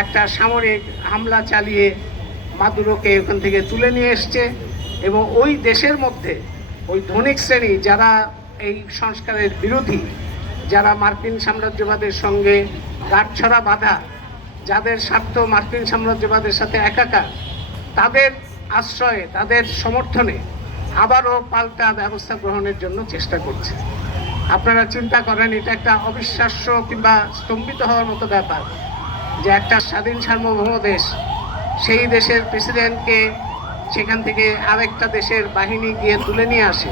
একটা সামরিক হামলা চালিয়ে মাদুরোকে ওখান থেকে তুলে নিয়ে এসছে। এবং ওই দেশের মধ্যে ওই ধনিক শ্রেণী যারা এই সংস্কারের বিরোধী, যারা মার্কিন সাম্রাজ্যবাদের সঙ্গে গাঁটছড়া বাঁধা, যাদের স্বার্থ মার্কিন সাম্রাজ্যবাদের সাথে একাকার, তাদের আশ্রয়ে, তাদের সমর্থনে আবারও পাল্টা ব্যবস্থা গ্রহণের জন্য চেষ্টা করছে। আপনারা চিন্তা করেন, এটা একটা অবিশ্বাস্য কিংবা স্তম্ভিত হওয়ার মতো ব্যাপার যে একটা স্বাধীন সার্বভৌম দেশ, সেই দেশের প্রেসিডেন্টকে সেখান থেকে আরেকটা দেশের বাহিনী গিয়ে তুলে নিয়ে আসে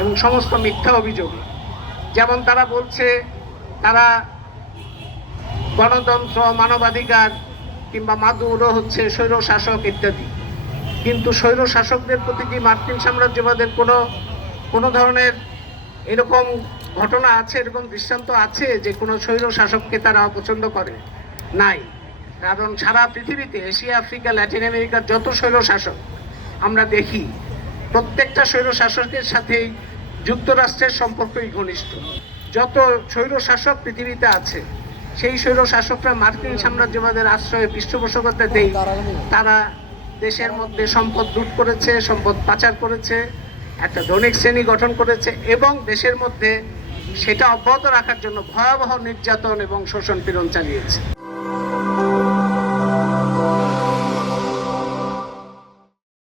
এবং সমস্ত মিথ্যা অভিযোগ। যেমন তারা বলছে তারা গণতন্ত্র, মানবাধিকার কিংবা মাদুরো হচ্ছে স্বৈর শাসক ইত্যাদি, কিন্তু স্বৈর শাসকদের প্রতি কি মার্কিন সাম্রাজ্যবাদের কোনো ধরনের এরকম ঘটনা আছে, এরকম দৃষ্টান্ত আছে যে কোনো স্বৈর শাসককে তারা অপছন্দ করে? নাই। কারণ সারা পৃথিবীতে এশিয়া, আফ্রিকা, ল্যাটিন আমেরিকার যত স্বৈর শাসক আমরা দেখি, প্রত্যেকটা স্বৈর শাসকের সাথেই যুক্তরাষ্ট্রের সম্পর্কই ঘনিষ্ঠ। যত স্বৈর শাসক পৃথিবীতে আছে, সেই স্বৈর শাসকরা মার্কিন সাম্রাজ্যবাদের আশ্রয়ে পৃষ্ঠপোষকতাতেই তারা দেশের মধ্যে সম্পদ লুট করেছে, সম্পদ পাচার করেছে, একটা ধনিক শ্রেণী গঠন করেছে এবং দেশের মধ্যে সেটা অব্যাহত রাখার জন্য ভয়াবহ নির্যাতন এবং শোষণ পীড়ন চালিয়েছে।